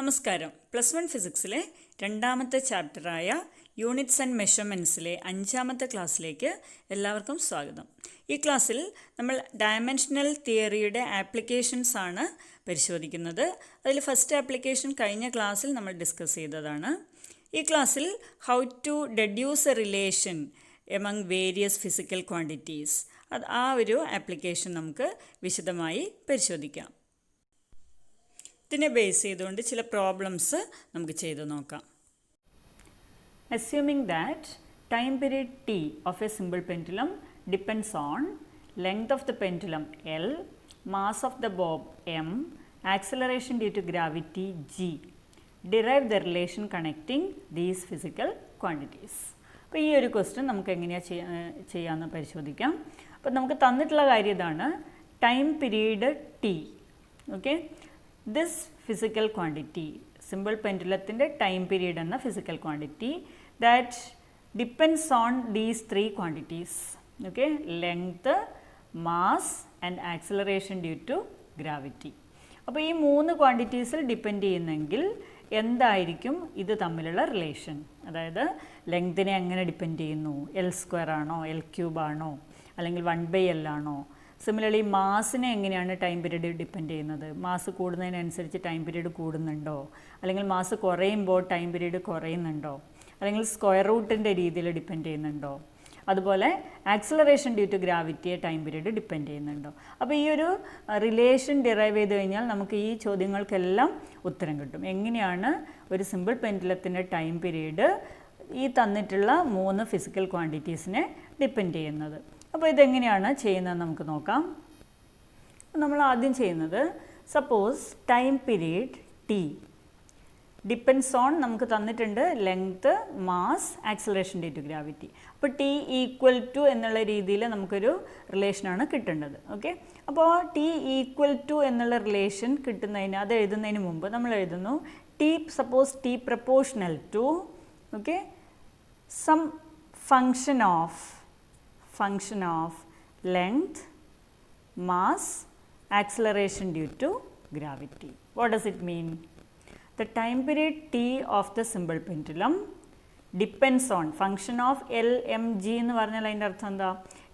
നമസ്കാരം. +1 ഫിസിക്സിലെ രണ്ടാമത്തെ ചാപ്റ്ററായ units and മെഷർമെൻറ്റ്സിലെ 5ാമത്തെ ക്ലാസ്സിലേക്ക് എല്ലാവർക്കും സ്വാഗതം. ഈ ക്ലാസ്സിൽ നമ്മൾ ഡയമെൻഷണൽ തിയറിയുടെ ആപ്ലിക്കേഷൻസ് ആണ് പരിശോധിക്കുന്നത്. അതിൽ ഫസ്റ്റ് ആപ്ലിക്കേഷൻ കഴിഞ്ഞ ക്ലാസ്സിൽ നമ്മൾ ഡിസ്കസ് ചെയ്തതാണ്. ഈ ക്ലാസ്സിൽ how to deduce a relation among various physical quantities, ആ ഒരു ആപ്ലിക്കേഷൻ നമുക്ക് വിശദമായി പരിശോധിക്കാം. ഇതിനെ ബേസ് ചെയ്തുകൊണ്ട് ചില പ്രോബ്ലംസ് നമുക്ക് ചെയ്തു നോക്കാം. Assuming that time period t of a simple pendulum depends on length of the pendulum L, mass of the bob m, acceleration due to gravity g, derive the relation connecting these physical quantities. അപ്പോൾ ഈ ഒരു question നമുക്ക് എങ്ങനെയാണ് ചെയ്യാമെന്ന് പരിശോധിക്കാം. അപ്പോൾ നമുക്ക് തന്നിട്ടുള്ള കാര്യം ഇതാണ്, time period T. Okay, this physical quantity, simple pendulum time period എന്ന physical quantity that depends on these three quantities. Okay, length, mass and acceleration due to gravity. അപ്പോൾ ഈ മൂന്ന് ക്വാണ്ടിറ്റീസിൽ ഡിപ്പെൻഡ് ചെയ്യുന്നെങ്കിൽ എന്തായിരിക്കും ഇത് തമ്മിലുള്ള റിലേഷൻ? അതായത് ലെങ്തിനെ എങ്ങനെ ഡിപ്പെൻഡ് ചെയ്യുന്നു? L² ആണോ, L³ ആണോ, അല്ലെങ്കിൽ 1/L ആണോ? സിമിലർലി മാസിനെ എങ്ങനെയാണ് ടൈം പീരീഡ് ഡിപ്പെൻഡ് ചെയ്യുന്നത്? മാസ് കൂടുന്നതിനനുസരിച്ച് ടൈം പീരീഡ് കൂടുന്നുണ്ടോ, അല്ലെങ്കിൽ മാസ് കുറയുമ്പോൾ ടൈം പീരീഡ് കുറയുന്നുണ്ടോ, അല്ലെങ്കിൽ സ്ക്വയർ റൂട്ടിൻ്റെ രീതിയിൽ ഡിപ്പെൻഡ് ചെയ്യുന്നുണ്ടോ? അതുപോലെ ആക്സിലറേഷൻ ഡ്യൂ ടു ഗ്രാവിറ്റിയെ ടൈം പീരീഡ് ഡിപ്പെൻഡ് ചെയ്യുന്നുണ്ടോ? അപ്പോൾ ഈ ഒരു റിലേഷൻ ഡിറൈവ് ചെയ്ത് കഴിഞ്ഞാൽ നമുക്ക് ഈ ചോദ്യങ്ങൾക്കെല്ലാം ഉത്തരം കിട്ടും. എങ്ങനെയാണ് ഒരു സിമ്പിൾ പെൻഡുലത്തിൻ്റെ ടൈം പീരീഡ് ഈ തന്നിട്ടുള്ള മൂന്ന് ഫിസിക്കൽ ക്വാണ്ടിറ്റീസിനെ ഡിപ്പെൻഡ് ചെയ്യുന്നത്? അപ്പോൾ ഇതെങ്ങനെയാണ് ചെയ്യുന്നതെന്ന് നമുക്ക് നോക്കാം. നമ്മൾ ആദ്യം ചെയ്യുന്നത്, suppose time period T depends on, നമുക്ക് തന്നിട്ടുണ്ട് length, mass, acceleration due to gravity. അപ്പോൾ ടി ഈക്വൽ ടു എന്നുള്ള രീതിയിൽ നമുക്കൊരു റിലേഷനാണ് കിട്ടേണ്ടത്. ഓക്കെ, അപ്പോൾ ടി ഈക്വൽ ടു എന്നുള്ള റിലേഷൻ കിട്ടുന്നതിന്, അത് എഴുതുന്നതിന് മുമ്പ് നമ്മൾ എഴുതുന്നു T, suppose T proportional to, okay, some function of length, mass, acceleration due to gravity. What does it mean? The time period t of the simple pendulum depends on function of L, m, g എന്ന് പറഞ്ഞാൽ അതിൻ്റെ അർത്ഥം എന്താ?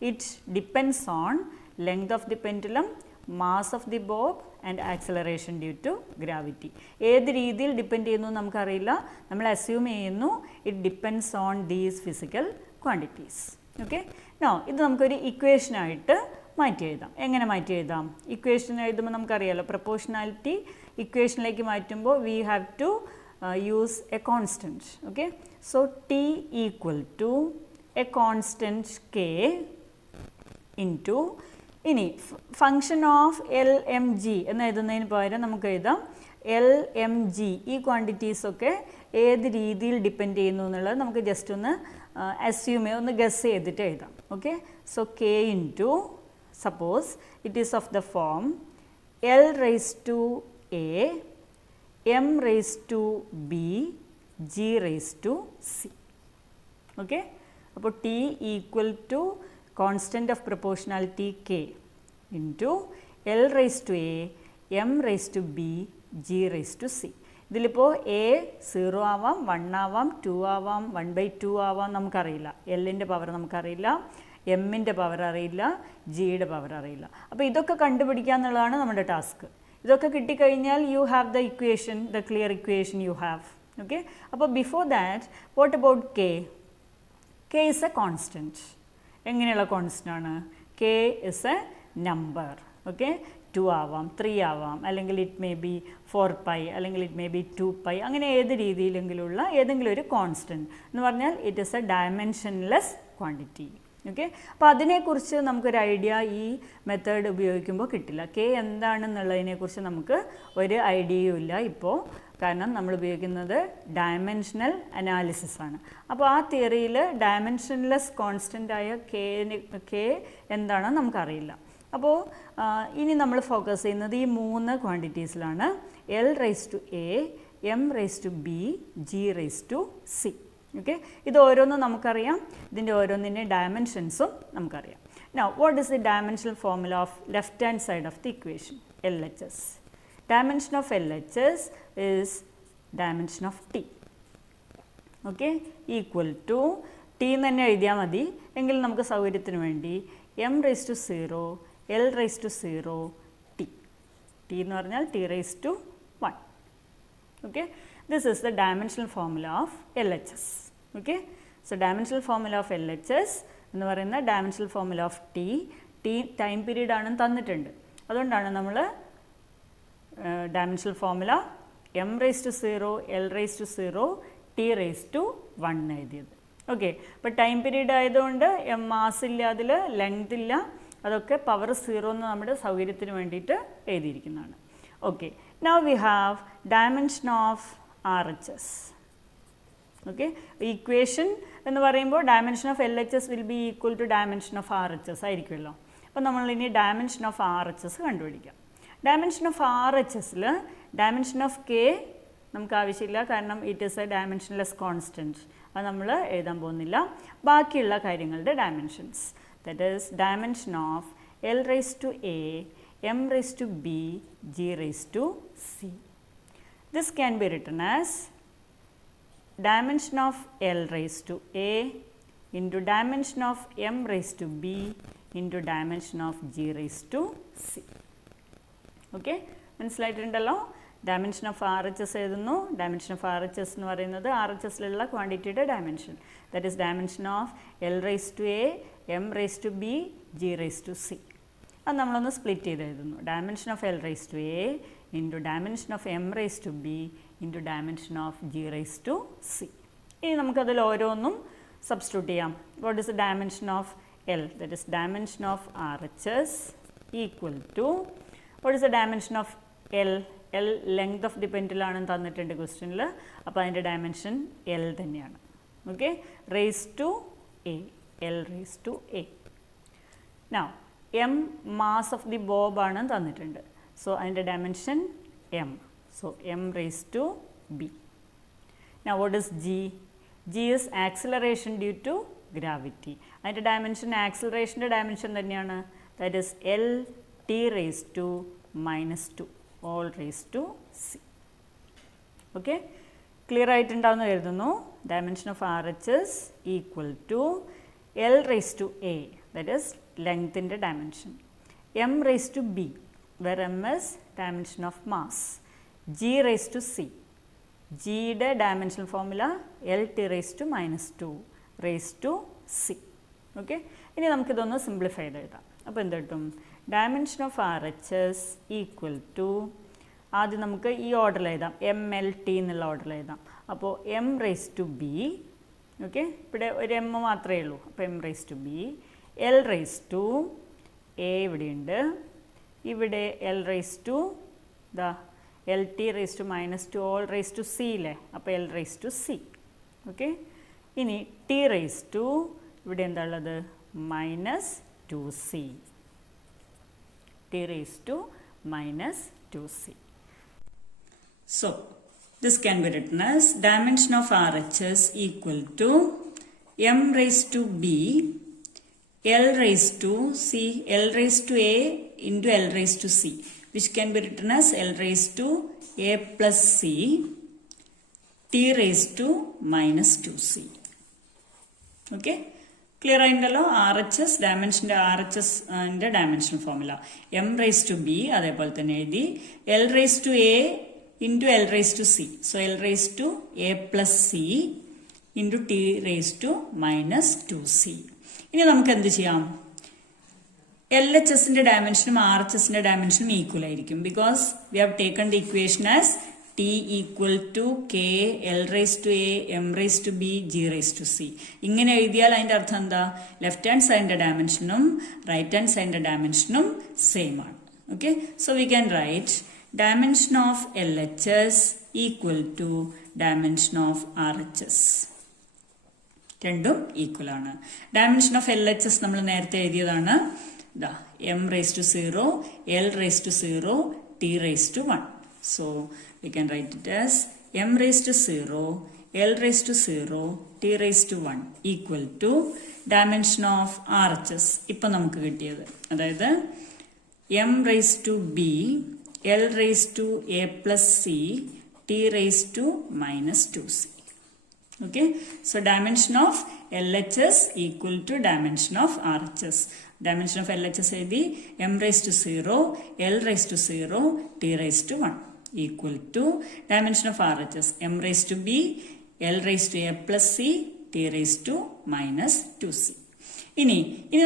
It depends on length of the pendulum, mass of the bob and acceleration due to gravity. ഏത് രീതിയിൽ depend ചെയ്യുന്നു നമുക്കറിയില്ല, നമ്മൾ അസ്യൂം ചെയ്യുന്നു it depends on these physical quantities. Okay, no ഇത് നമുക്കൊരു ഇക്വേഷനായിട്ട് മാറ്റി എഴുതാം. എങ്ങനെ മാറ്റി എഴുതാം? ഇക്വേഷൻ എഴുതുമ്പോൾ നമുക്കറിയാമല്ലോ, പ്രപ്പോർഷണാലിറ്റി ഇക്വേഷനിലേക്ക് മാറ്റുമ്പോൾ we have to use a constant. Okay, so T equal to a constant K into, ഇനി function of L M G എന്ന് എഴുതുന്നതിന് പകരം നമുക്ക് എഴുതാം എൽ എം ജി. ഈ ക്വാണ്ടിറ്റീസൊക്കെ ഏത് രീതിയിൽ ഡിപ്പെൻഡ് ചെയ്യുന്നു എന്നുള്ളത് നമുക്ക് ജസ്റ്റ് ഒന്ന് അസ്യൂം ഒന്ന് ഗസ് ചെയ്തിട്ട് എഴുതാം. Okay, so K into, suppose it is of the form L raise to A, M raise to B, G raise to C. Okay, അപ്പോൾ T equal to constant of proportionality K into L raise to A, M raise to B, G raise to C. ഇതിലിപ്പോൾ A 0 ആവാം, 1 ആവാം, 2 ആവാം, 1/2 ആവാം, നമുക്കറിയില്ല. എല്ലിൻ്റെ power നമുക്കറിയില്ല, എമ്മിൻ്റെ പവർ അറിയില്ല, ജിയുടെ പവർ അറിയില്ല. അപ്പോൾ ഇതൊക്കെ കണ്ടുപിടിക്കുക എന്നുള്ളതാണ് നമ്മുടെ ടാസ്ക്. ഇതൊക്കെ കിട്ടിക്കഴിഞ്ഞാൽ you have the equation, the clear equation you have. Okay, അപ്പോൾ before that what about K? K is a constant. എങ്ങനെയുള്ള കോൺസ്റ്റൻ്റ് ആണ്? K is a number. Okay, 2 ആവാം, 3 ആവാം, അല്ലെങ്കിൽ ഇറ്റ് മേ ബി 4π, അല്ലെങ്കിൽ ഇറ്റ് മേ ബി 2π, അങ്ങനെ ഏത് രീതിയിലെങ്കിലുള്ള ഏതെങ്കിലും ഒരു കോൺസ്റ്റൻറ്റ് എന്ന് പറഞ്ഞാൽ it is a dimensionless quantity. Okay, അപ്പോൾ അതിനെക്കുറിച്ച് നമുക്കൊരു ഐഡിയ ഈ മെത്തേഡ് ഉപയോഗിക്കുമ്പോൾ കിട്ടില്ല. കെ എന്താണെന്നുള്ളതിനെക്കുറിച്ച് നമുക്ക് ഒരു ഐഡിയയും ഇല്ല ഇപ്പോൾ, കാരണം നമ്മൾ ഉപയോഗിക്കുന്നത് ഡയമെൻഷണൽ അനാലിസിസ് ആണ്. അപ്പോൾ ആ തിയറിയിൽ ഡയമെൻഷൻലെസ് കോൺസ്റ്റൻ്റായ കെ എന്താണെന്ന് നമുക്കറിയില്ല. അപ്പോൾ ഇനി നമ്മൾ ഫോക്കസ് ചെയ്യുന്നത് ഈ മൂന്ന് ക്വാണ്ടിറ്റീസിലാണ്, L raise to A, M raise to B, G raise to C. Okay, ഇത് ഓരോന്നും നമുക്കറിയാം, ഇതിൻ്റെ ഓരോന്നിൻ്റെ ഡയമെൻഷൻസും നമുക്കറിയാം. Now what is the dimensional formula of left hand side of the equation? LHS. Dimension of LHS is dimension of t. Okay, equal to t തന്നെ എഴുതിയാൽ മതി എങ്കിൽ നമുക്ക് സൗകര്യത്തിന് വേണ്ടി m raised to 0 l raised to 0 t. t എന്ന് പറഞ്ഞാൽ t raised to 1. Okay, this is the dimensional formula of LHS. Okay, so dimensional formula of LHS എന്ന് പറയുന്ന dimensional formula of t time period ആണെന്ന് തന്നിട്ടുണ്ട്. അതുകൊണ്ടാണ് നമ്മൾ dimensional formula m raised to 0 l raised to 0 t raised to 1 എഴുതിയത്. Okay, അപ്പോൾ time period ആയതുകൊണ്ട് mass ഇല്ല, അതിൽ ലെങ്ത് ഇല്ല, അതൊക്കെ പവർ 0 എന്ന് നമ്മുടെ സൗകര്യത്തിന് വേണ്ടിയിട്ട് എഴുതിയിരിക്കുന്നതാണ്. Okay, now we have dimension of RHS. Okay, equation എന്ന് പറയുമ്പോൾ dimension of LHS will be equal to dimension of RHS ആയിരിക്കുമല്ലോ. അപ്പോൾ നമ്മൾ ഇനി ഡയമെൻഷൻ ഓഫ് RHS കണ്ടുപിടിക്കാം. ഡയമെൻഷൻ ഓഫ് RHSൽ ഡയമെൻഷൻ ഓഫ് K നമുക്ക് ആവശ്യമില്ല, കാരണം it is a dimensionless constant. അത് നമ്മൾ എഴുതാൻ പോകുന്നില്ല. ബാക്കിയുള്ള കാര്യങ്ങളുടെ dimensions, that is dimension of L raised to A, M raised to B, G raised to C. This can be written as dimension of L raised to A into dimension of M raised to B into dimension of G raised to C. Okay, മനസ്സിലായിട്ടുണ്ടല്ലോ. Dimension of RHS എഴുതുന്നു. Dimension of RHS എന്ന് പറയുന്നത് RHSലുള്ള ക്വാണ്ടിറ്റിയുടെ dimension, that is dimension of L raised to A, M raised to B, G raised to C. അത് നമ്മളൊന്ന് split ചെയ്ത് എഴുതുന്നു. Dimension of L raised to A into dimension of M raised to B into dimension of G raised to C. ഇനി നമുക്കതിൽ ഓരോന്നും substitute ചെയ്യാം. What is the dimension of L, that is dimension of RHS equal to what is the dimension of L. L length of the പെൻഡുലാണെന്ന് തന്നിട്ടുണ്ട് ക്വസ്റ്റ്യനിൽ, അപ്പോൾ അതിൻ്റെ dimension L തന്നെയാണ്. Okay, raise to A, L raise to A. Now M mass of the bob ആണ് തന്നിട്ടുണ്ട്, so അതിൻ്റെ dimension M, so M raise to B. Now what is G? G is acceleration due to gravity. അതിൻ്റെ dimension ആക്സിലറേഷൻ്റെ dimension തന്നെയാണ്, that is L T raise to -2 all raised to C. Okay, clear ആയിട്ടുണ്ടാവുന്ന കരുതുന്നു. Dimension of RHS equal to L raised to A, that is ലെങ്ത്തിൻ്റെ dimension, M raised to B, where M is dimension of mass, G raised to C, ജിയുടെ dimensional formula LT raised to -2 raised to C. ഓക്കെ, ഇനി നമുക്കിതൊന്ന് simplify ചെയ്ത് എഴുതാം. അപ്പോൾ എന്ത് കിട്ടും? Dimension of RHS equal to, ആദ്യം നമുക്ക് ഈ ഓർഡറിൽ എഴുതാം, MLT എന്നുള്ള ഓർഡറിൽ എഴുതാം. അപ്പോൾ M raised to B, okay, ഇവിടെ ഒരു M മാത്രമേ ഉള്ളൂ, അപ്പോൾ M raised to B, L raised to A ഇവിടെയുണ്ട്, ഇവിടെ L raised to LT raised to -2 all raised to C ഇല്ലേ, അപ്പോൾ L raised to C. ഓക്കെ, ഇനി T raised to ഇവിടെ എന്താ ഉള്ളത്? -2C. T raised to -2C. So, this can be written as dimension of RHS equal to M raised to B, L raised to C, L raised to A into L raised to C, which can be written as L raised to A plus C, T raised to -2C. Okay, clear ആയിട്ടുണ്ടല്ലോ. RHS ഡയമെൻഷൻ്റെ RHSൻ്റെ dimension formula M raised to B അതേപോലെ തന്നെ എഴുതി, L raised to A into L raised to C, so L raised to A plus C into T raised to -2C. ഇനി നമുക്ക് എന്ത് ചെയ്യാം? LHSൻ്റെ ഡയമെൻഷനും RHSൻ്റെ ഡയമെൻഷനും ഈക്വൽ ആയിരിക്കും, because we have taken the equation as T equal to K L raised to A M raised to B G raised to C. ഇങ്ങനെ എഴുതിയാൽ അതിൻ്റെ അർത്ഥം എന്താ? ലെഫ്റ്റ് ഹാൻഡ് സൈഡിൻ്റെ ഡയമെൻഷനും റൈറ്റ് ഹാൻഡ് സൈഡിൻ്റെ ഡയമെൻഷനും സെയിം ആണ്. Okay, so we can write dimension of LHS equal to dimension of RHS. രണ്ടും ഈക്വൽ ആണ്. ഡയമെൻഷൻ ഓഫ് LHS നമ്മൾ നേരത്തെ എഴുതിയതാണ്. M raised to 0, L raised to 0, T raised to 1. So we can write it as M raised to 0, L raised to 0, T raised to 1 equal to dimension of RHS. ഇപ്പം നമുക്ക് കിട്ടിയത്, അതായത് M raised to B, L raised to A plus C, t raised to minus 2c. Okay, so dimension of LHS equal to dimension of RHS. Dimension of LHS is m raised to 0, L raised to 0, t raised to 1 equal to dimension of RHS m raised to b, L raised to a plus c, t raised to minus 2c. ഇനി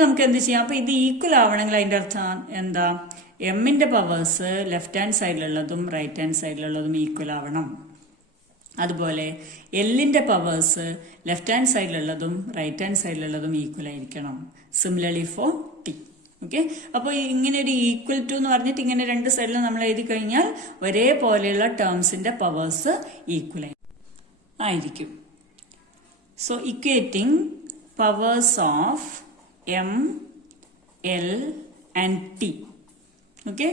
നമുക്ക് എന്ത് ചെയ്യാം? അപ്പോൾ ഇത് equal ആവണമെങ്കിൽ അതിൻ്റെ അർത്ഥം എന്താ? എമ്മിൻ്റെ പവേഴ്സ് ലെഫ്റ്റ് ഹാൻഡ് സൈഡിലുള്ളതും റൈറ്റ് ഹാൻഡ് സൈഡിലുള്ളതും ഈക്വൽ ആവണം. അതുപോലെ എല്ലിൻ്റെ പവേഴ്സ് ലെഫ്റ്റ് ഹാൻഡ് സൈഡിലുള്ളതും റൈറ്റ് ഹാൻഡ് സൈഡിലുള്ളതും ഈക്വൽ ആയിരിക്കണം. Similarly for T. ഓക്കെ, അപ്പോൾ ഇങ്ങനെ ഒരു ഈക്വൽ ടു എന്ന് പറഞ്ഞിട്ട് ഇങ്ങനെ രണ്ട് സൈഡിലും നമ്മൾ എഴുതി കഴിഞ്ഞാൽ ഒരേപോലെയുള്ള ടേംസിൻ്റെ പവേഴ്സ് ഈക്വൽ ആയിരിക്കും. So equating powers of m, l and t. Okay,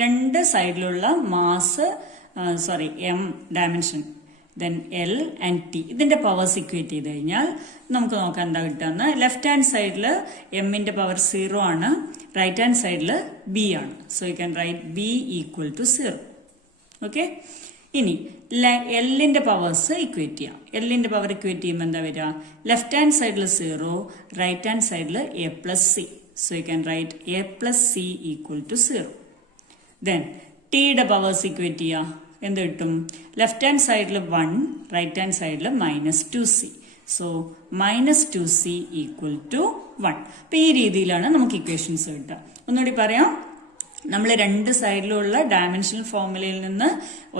രണ്ട് സൈഡിലുള്ള mass m dimension then l and t ഇതിന്റെ പവേഴ്സ് ഇക്വേറ്റ് ചെയ്ത് കഴിഞ്ഞാൽ നമുക്ക് നോക്കാം എന്താ കിട്ടുന്നത്. ലെഫ്റ്റ് ഹാൻഡ് സൈഡിൽ എമ്മിന്റെ പവർ 0 ആണ്, റൈറ്റ് ഹാൻഡ് സൈഡിൽ b ആണ്. So you can write b equal to 0. Okay, ഇനി എല്ലിന്റെ പവേഴ്സ് ഇക്വേറ്റ് ചെയ്യാം. എല്ലിന്റെ പവർ ഇക്വേറ്റ് ചെയ്യുമ്പോൾ എന്താ വരിക? ലെഫ്റ്റ് ഹാൻഡ് സൈഡിൽ 0, റൈറ്റ് ഹാൻഡ് സൈഡിൽ a plus C. So you can write a plus C equal to 0. Then ടിയുടെ പവേഴ്സ് ഇക്വേറ്റ് ചെയ്യാം. എന്ത് കിട്ടും? ലെഫ്റ്റ് ഹാൻഡ് സൈഡിൽ 1, റൈറ്റ് ഹാൻഡ് സൈഡിൽ minus 2c. So minus 2c equal to 1. അപ്പം ഈ രീതിയിലാണ് നമുക്ക് ഇക്വേഷൻസ് കിട്ടുക. ഒന്നുകൂടി പറയാം. നമ്മൾ രണ്ട് സൈഡിലുള്ള ഡയമെൻഷണൽ ഫോർമുലയിൽ നിന്ന്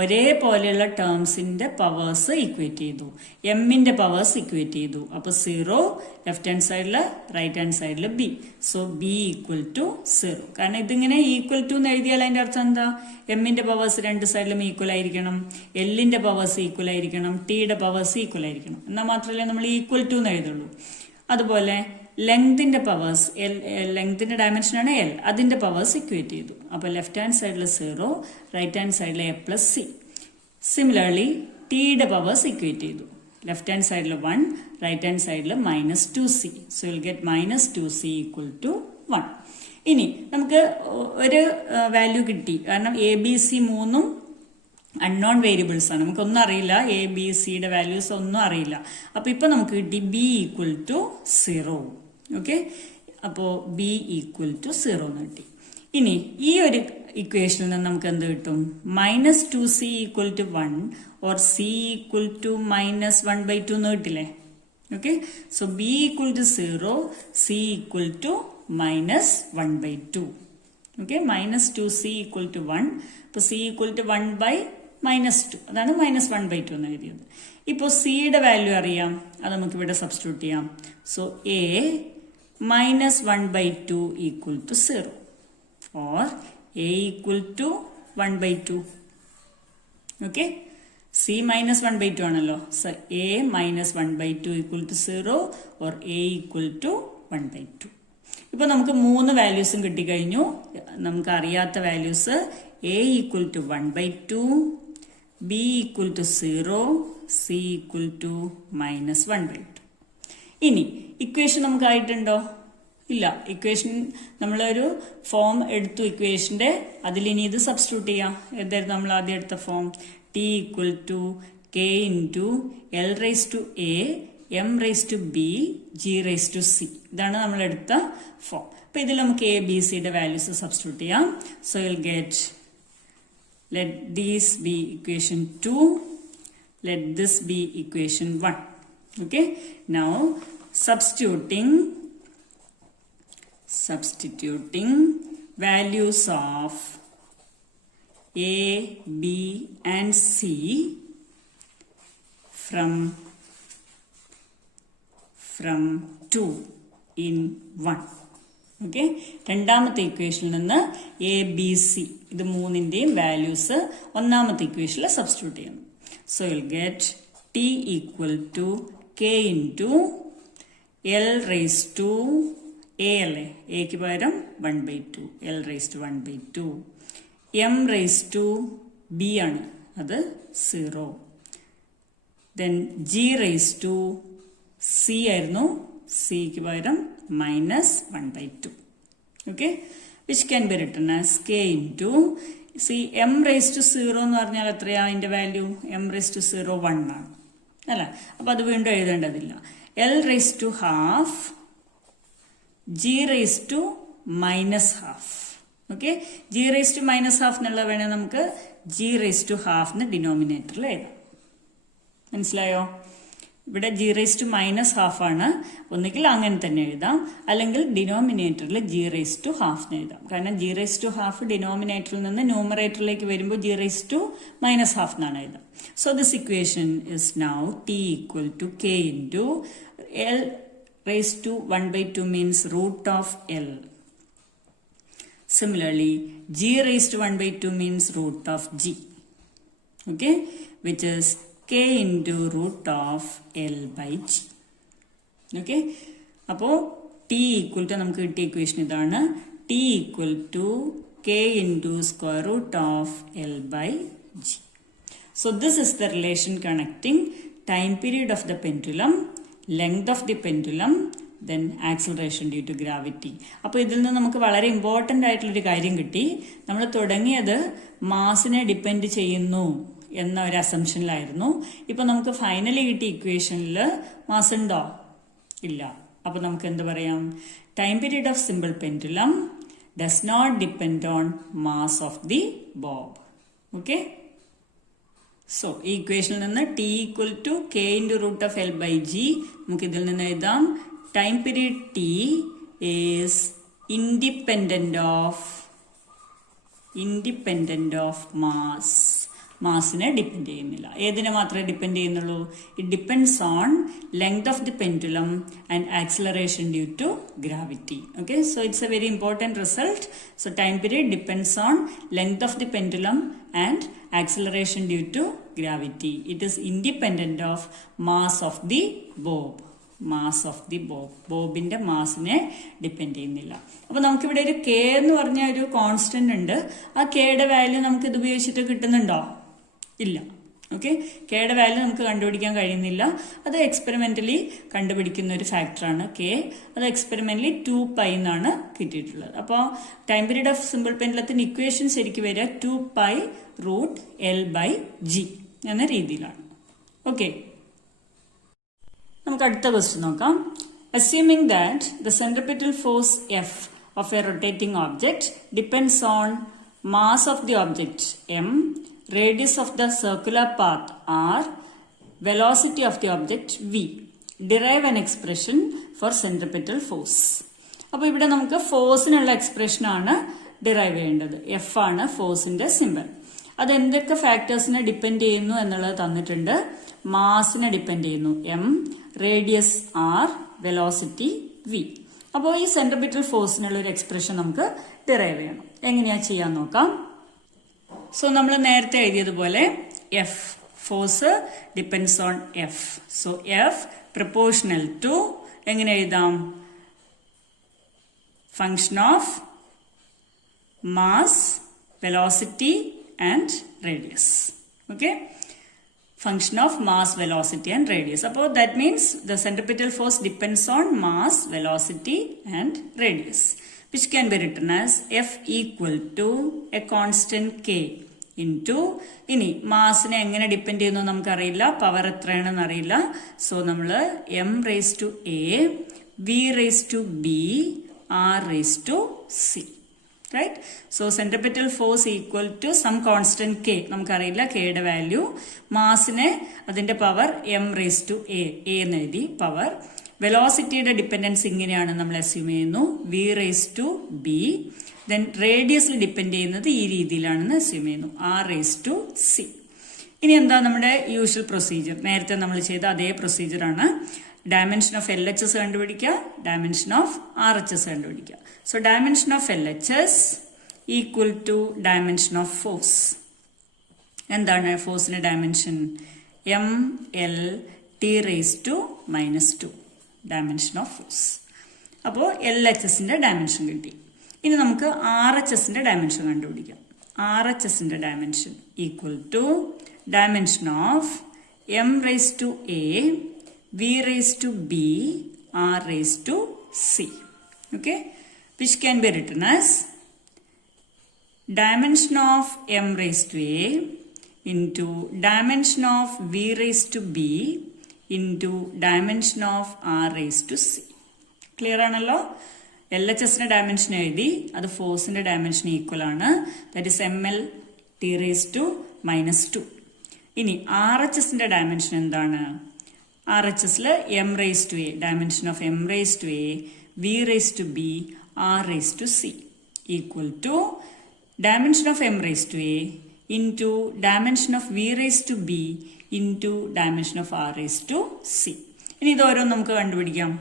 ഒരേപോലെയുള്ള ടേംസിന്റെ പവേഴ്സ് ഇക്വേറ്റ് ചെയ്തു. എമ്മിന്റെ പവേഴ്സ് ഇക്വേറ്റ് ചെയ്തു. അപ്പോൾ 0 ലെഫ്റ്റ് ഹാൻഡ് സൈഡിൽ, റൈറ്റ് ഹാൻഡ് സൈഡിൽ b. So b equal to 0. കാരണം ഇതിങ്ങനെ ഈക്വൽ ടു എന്ന് എഴുതിയാൽ അതിന്റെ അർത്ഥം എന്താ? എമ്മിന്റെ പവേഴ്സ് രണ്ട് സൈഡിലും ഈക്വൽ ആയിരിക്കണം, എല്ലിന്റെ പവേഴ്സ് ഈക്വൽ ആയിരിക്കണം, ടിയുടെ പവേഴ്സ് ഈക്വൽ ആയിരിക്കണം. എന്നാൽ മാത്രമല്ലേ നമ്മൾ ഈക്വൽ ടു എന്ന് എഴുതുള്ളൂ. അതുപോലെ ലെങ്തിന്റെ പവേഴ്സ്, ലെങ്തിന്റെ ഡയമെൻഷൻ ആണ് എൽ, അതിന്റെ പവേഴ്സ് ഇക്വേറ്റ് ചെയ്തു. അപ്പോൾ ലെഫ്റ്റ് ഹാൻഡ് സൈഡിൽ 0, റൈറ്റ് ഹാൻഡ് സൈഡിൽ a പ്ലസ് സി. സിമിലർലി ടിയുടെ പവേഴ്സ് ഇക്വേറ്റ് ചെയ്തു. ലെഫ്റ്റ് ഹാൻഡ് സൈഡിൽ 1, റൈറ്റ് ഹാൻഡ് സൈഡിൽ minus 2c. So will get minus 2c equal to 1. ഇനി നമുക്ക് ഒരു വാല്യൂ കിട്ടി. കാരണം എ ബി സി മൂന്നും അൺനോൺ വേരിയബിൾസ് ആണ്. നമുക്കൊന്നും അറിയില്ല, എ ബി സിയുടെ വാല്യൂസ് ഒന്നും അറിയില്ല. അപ്പൊ ഇപ്പൊ നമുക്ക് കിട്ടി ബി ഈക്വൽ ടു 0. ഓക്കെ, അപ്പോൾ ബി ഈക്വൽ ടു 0 എന്ന് കിട്ടി. ഇനി ഈ ഒരു ഇക്വേഷനിൽ നിന്ന് നമുക്ക് എന്ത് കിട്ടും? Minus 2c equal to 1 or c equal to minus 1/2 എന്ന് കിട്ടില്ലേ? Okay, so B equal to 0, c equal to minus 1/2. Okay, minus 2c equal to 1. ഇപ്പോൾ c ഈക്വൽ ടു 1/-2, അതാണ് മൈനസ് 1/2 എന്ന് എഴുതിയത്. ഇപ്പോൾ സിയുടെ വാല്യൂ അറിയാം, അത് നമുക്ക് ഇവിടെ സബ്സ്റ്റിറ്റ്യൂട്ട് ചെയ്യാം. So a minus 1/2 equal to 0 or a equal to 1/2. Okay, c minus 1/2 ആണല്ലോ. So a minus 1/2 equal to 0 or a equal to 1/2. ഇപ്പൊ നമുക്ക് 3 വാല്യൂസും കിട്ടിക്കഴിഞ്ഞു. നമുക്ക് അറിയാത്ത values a equal to 1/2, b equal to 0, c equal to minus 1/2. ഇനി equation നമുക്ക് ആയിട്ടുണ്ടോ? ഇല്ല. ഇക്വേഷൻ നമ്മളൊരു ഫോം എടുത്തു ഇക്വേഷന്റെ, അതിലിനി ഇത് സബ്സ്റ്റിറ്റ്യൂട്ട് ചെയ്യാം. എന്തായിരുന്നു നമ്മൾ ആദ്യം എടുത്ത form? T equal to k into L raise to a, m raise to b, g raise to c. ഇതാണ് നമ്മൾ എടുത്ത ഫോം. അപ്പൊ ഇതിൽ നമുക്ക് a b c യുടെ വാല്യൂസ് സബ്സ്റ്റിറ്റ്യൂട്ട് ചെയ്യാം. So you will get, let these be equation 2, let this be equation 1. Okay, now substituting values of a, b and c from 2 in 1. Okay, രണ്ടാമത്തെ ഇക്വേഷനിൽ നിന്ന് എ ബി സി ഇത് മൂന്നിന്റെയും values ഒന്നാമത്തെ ഇക്വേഷനിൽ substitute ചെയ്യണം. So you will get T equal to K into L raise to A അല്ലേ, എക്ക് പകരം 1/2, L raise to 1/2, M raise to B ആണ്, അത് 0, then G raise to C ആയിരുന്നു, സിക്ക് പകരം minus 1/2. Okay, which can be written as k into C M raise to 0 എന്ന് പറഞ്ഞാൽ എത്രയാ അതിന്റെ വാല്യൂ? എം റേസ് ടു 0 1 ആണ് അല്ല, അപ്പൊ അത് വീണ്ടും എഴുതേണ്ടതില്ല. L raise to half G raise to minus half. Okay, G raise to minus half എന്നുള്ള വേണേൽ നമുക്ക് ജി റേസ് ടു ഹാഫ് ഡിനോമിനേറ്ററിൽ എഴുതാം. മനസ്സിലായോ? ഇവിടെ G raise to minus half ആണ്. ഒന്നുകിൽ അങ്ങനെ തന്നെ എഴുതാം, അല്ലെങ്കിൽ ഡിനോമിനേറ്ററിൽ ജി റേസ് ടു ഹാഫ് എഴുതാം. കാരണം ജി റേസ് ടു ഹാഫ് ഡിനോമിനേറ്ററിൽ നിന്ന് ന്യൂമറേറ്ററിലേക്ക് വരുമ്പോൾ G raise to minus half എന്നാണ് എഴുതാം. So this equation is now T equal to K into L raise to 1/2 means root of L. Similarly, g raised to 1/2 means root of g. Okay, which is k into root of L by g. Okay, അപ്പോൾ t equal to നമുക്ക് കിട്ടിയ equation ഇതാണ്. t equal to k into square root of L by g. So this is the relation connecting time period of the pendulum, length of the pendulum, then acceleration due to gravity. അപ്പോൾ ഇതിൽ നിന്ന് നമുക്ക് വളരെ important ആയിട്ടുള്ളൊരു കാര്യം കിട്ടി. നമ്മൾ തുടങ്ങിയത് മാസിനെ ഡിപ്പെൻഡ് ചെയ്യുന്നു എന്ന ഒരു അസംഷനിലായിരുന്നു. ഇപ്പൊ നമുക്ക് ഫൈനലി കിട്ടിയ ഇക്വേഷനിൽ മാസ് ഉണ്ടോ? ഇല്ല. അപ്പൊ നമുക്ക് എന്ത് പറയാം? Time period of simple pendulum does not depend on mass of the bob. Okay, so ഈ ഇക്വേഷനിൽ നിന്ന് T equal to K into root of L by G നമുക്ക് ഇതിൽ നിന്ന് എഴുതാം. Time period T is independent of mass. മാസിനെ depend ചെയ്യുന്നില്ല. ഏതിനെ മാത്രമേ ഡിപ്പെൻഡ് ചെയ്യുന്നുള്ളൂ? It depends on length of the pendulum and acceleration due to gravity. Okay, so it's a very important result. So time period depends on length of the pendulum and acceleration due to gravity. It is independent of mass of the bob. ബോബിന്റെ മാസിനെ depend ചെയ്യുന്നില്ല. അപ്പൊ നമുക്കിവിടെ ഒരു K എന്ന് പറഞ്ഞ ഒരു constant ഉണ്ട്. ആ കെയുടെ വാല്യൂ നമുക്ക് ഇത് ഉപയോഗിച്ചിട്ട് കിട്ടുന്നുണ്ടോ? ഇല്ല. ഓക്കെ, കെയുടെ വാല്യൂ നമുക്ക് കണ്ടുപിടിക്കാൻ കഴിയുന്നില്ല. അത് എക്സ്പെരിമെന്റലി കണ്ടുപിടിക്കുന്ന ഒരു ഫാക്ടറാണ് കെ. അത് എക്സ്പെരിമെന്റലി 2π എന്നാണ് കിട്ടിയിട്ടുള്ളത്. അപ്പോൾ ടൈം പീരീഡ് ഓഫ് സിമ്പിൾ പെൻഡുലത്തിന് ഇക്വേഷൻ ശരിക്കും വരിക 2π റൂട്ട് എൽ ബൈ ജി എന്ന രീതിയിലാണ്. ഓക്കെ, നമുക്ക് അടുത്ത ക്വസ്റ്റ്യൻ നോക്കാം. Assuming that the centripetal force F of A rotating object depends on mass of the object M, radius of the circular path r, velocity of the object v. Derive an expression for centripetal force. അപ്പോൾ ഇവിടെ നമുക്ക് ഫോഴ്സിനുള്ള expression ആണ് derive ചെയ്യേണ്ടത്. F ആണ് ഫോഴ്സിന്റെ symbol. അത് എന്തൊക്കെ ഫാക്ടേഴ്സിനെ depend ചെയ്യുന്നു എന്നുള്ളത് തന്നിട്ടുണ്ട്. മാസിനെ ഡിപ്പെൻഡ് ചെയ്യുന്നു M, radius R, velocity V. അപ്പോൾ ഈ സെൻട്രിപെറ്റൽ ഫോഴ്സിനുള്ള ഒരു എക്സ്പ്രഷൻ നമുക്ക് ഡിറൈവ് ചെയ്യണം. എങ്ങനെയാ ചെയ്യാൻ നോക്കാം. സോ നമ്മൾ നേരത്തെ എഴുതിയതുപോലെ F force depends on F. So F proportional to എങ്ങനെ എഴുതാം? Function of mass, velocity and radius. Okay, function of mass, velocity and radius. അപ്പോൾ that means the centripetal force depends on mass, velocity and radius, which can be written as F equal to a constant K into, ഇനി മാസിനെ എങ്ങനെ depend ചെയ്യുന്നു നമുക്കറിയില്ല, power എത്രയാണെന്ന് അറിയില്ല. So നമ്മൾ M raise to A, V raise to B, R raise to C. Right? So centripetal force equal to some constant k. നമുക്കറിയില്ല കെയുടെ value. മാസിനെ അതിന്റെ power M raise to A എന്ന് എഴുതി പവർ. വെലോസിറ്റിയുടെ ഡിപ്പെൻഡൻസ് ഇങ്ങനെയാണ് നമ്മൾ അസ്യൂം ചെയ്യുന്നു, V raise to B. Then റേഡിയസിൽ ഡിപ്പെൻഡ് ചെയ്യുന്നത് ഈ രീതിയിലാണെന്ന് അസ്യൂം ചെയ്യുന്നു, ആർ റേസ് ടു സി. ഇനി എന്താ നമ്മുടെ യൂഷ്വൽ പ്രൊസീജിയർ? നേരത്തെ നമ്മൾ ചെയ്ത അതേ പ്രൊസീജിയറാണ്. Dimension of L H S കണ്ടുപിടിക്കുക, dimension of R H S കണ്ടുപിടിക്കുക. So dimension of LHS equal to dimension of force. എന്താണ് ഫോഴ്സിന്റെ dimension? M L T raise to -2 dimension of force. അപ്പോൾ എൽ എച്ച് എസിന്റെ ഡയമെൻഷൻ കിട്ടി. ഇനി നമുക്ക് R H എസിന്റെ ഡയമെൻഷൻ കണ്ടുപിടിക്കാം. ആർ എച്ച് എസിന്റെ dimension equal to dimension of M raise to A, V raise to B, R raise to C. Okay, which can be written as dimension of m raised to a into dimension of v raised to b into dimension of r raised to c. Clear ആണല്ലോ? LHSന്റെ dimension എഴുതി, അത് ഫോഴ്സിന്റെ dimension equal ആണ്. That is ml t raised to -2. ഇനി RHSന്റെ dimension എന്താണ്? RHSൽ m raised to a, dimension of m raised to a, v raised to b, r raised to c equal to dimension of m raised to a into dimension of v raised to b into dimension of r raised to c. ഇനി ഇത് ഓരോന്ന് നമുക്ക് കണ്ടുപിടിക്കാം.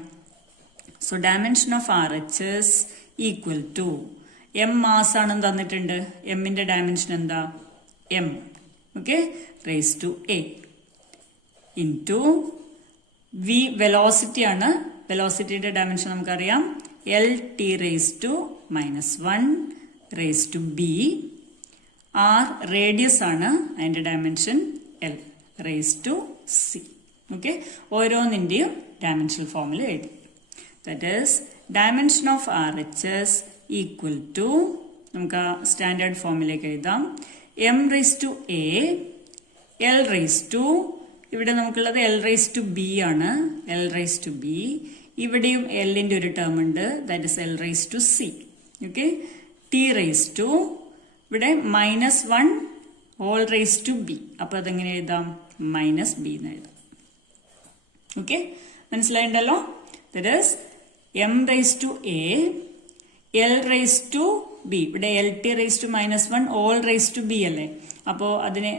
So dimension of RHS equal to m mass ആണെന്ന് തന്നിട്ടുണ്ട്. mന്റെ dimension എന്താ? m, okay, raised to a into v velocity ആണ്. വെലോസിറ്റിയുടെ ഡയമെൻഷൻ നമുക്കറിയാം, l t raised to -1 raised to b. r radius ആണ്, അതിന്റെ dimension l raised to c. okay, ഓരോന്നിന്റെയും dimensional ഫോമിൽ എഴുതി. That is dimension of RHS equal to, നമുക്ക് standard ഫോമിലേക്ക് എഴുതാം, m raised to a, l raised to, ഇവിടെ നമുക്കുള്ളത് l raised to b ആണ്, l raised to b. ഇവിടെയും എല്ലിന്റെ ഒരു ടേം ഉണ്ട്, that is l raised to c. okay, t raised to, ഇവിടെ -1 all raised to b. അപ്പൊ അതെങ്ങനെ എഴുതാം? -b എന്ന് എഴുതാം. Okay, മനസ്സിലായിണ്ടല്ലോ? That is m raised to a, l raised to b. ഇവിടെ lt raised to -1 all raised to b അല്ലേ? അപ്പോൾ അതിനെ